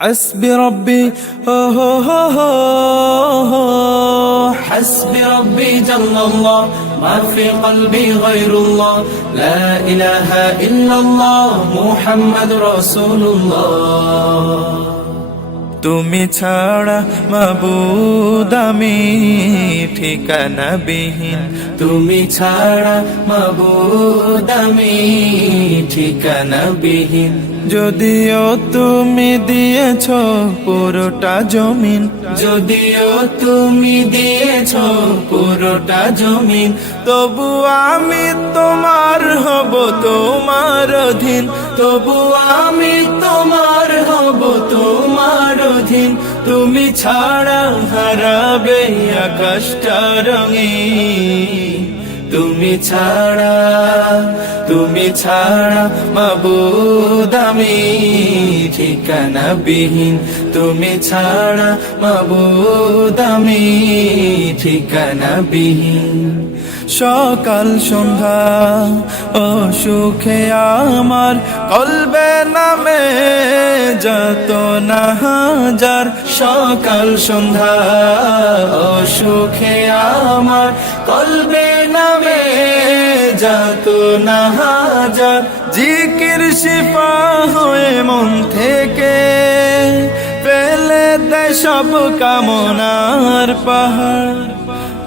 حسبي ربي حسبي ربي جل الله ما في قلبي غير الله لا إله إلا الله محمد رسول الله তুমি ছাড়া মাবুদ আমি ঠিকানা বিহীন তুমি ছাড়া মাবুদ আমি ঠিকানা বিহীন যদিও তুমি দিয়েছ পুরোটা জমিন যদিও তুমি দিয়েছ পুরোটা জমিন তবু আমি তোমার হব তোমার অধীন তবু আমি তোমার হব তোমার অধীন তুমি ছাড়া হারাবে আকাশটা রঙিন তুমি ছাড়া মাবুদ আমি ঠিকানা বিহীন তুমি ছাড়া মাবুদ আমি ঠিকানা বিহীন সকাল সন্ধ্যা ও সুখে আমার কলবে নামে যত না হাজার সকাল সন্ধ্যা ও সুখে আমার কলবে নামে যত না হাজার জিকির শিফা হয়ে মন থেকে ফেলে দেয় সব কামনার পাহাড়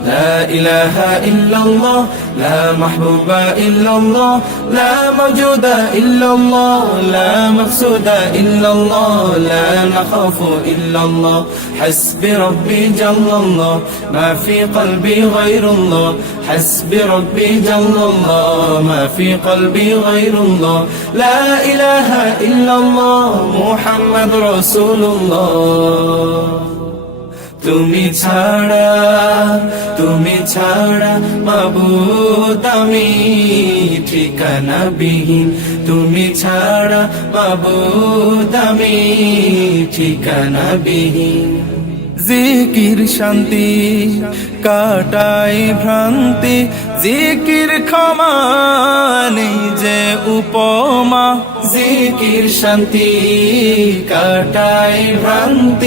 لا إله إلا الله لا محبوب إلا الله لا موجود إلا الله لا مقصود إلا الله لا نخاف إلا الله حسبي ربي جل الله ما في قلبي غير الله حسبي ربي جل الله ما في قلبي غير الله لا إله إلا الله محمد رسول الله তুমি ছাড়া মাবুদ আমি ঠিকানা বিহীন তুমি ছাড়া মাবুদ আমি ঠিকানা বিহীন জিকির শান্তি কাটাই ভ্রান্তি জিকির ক্ষমা নেই যে উপমা জিকির শান্তি কাটাই ভ্রান্তি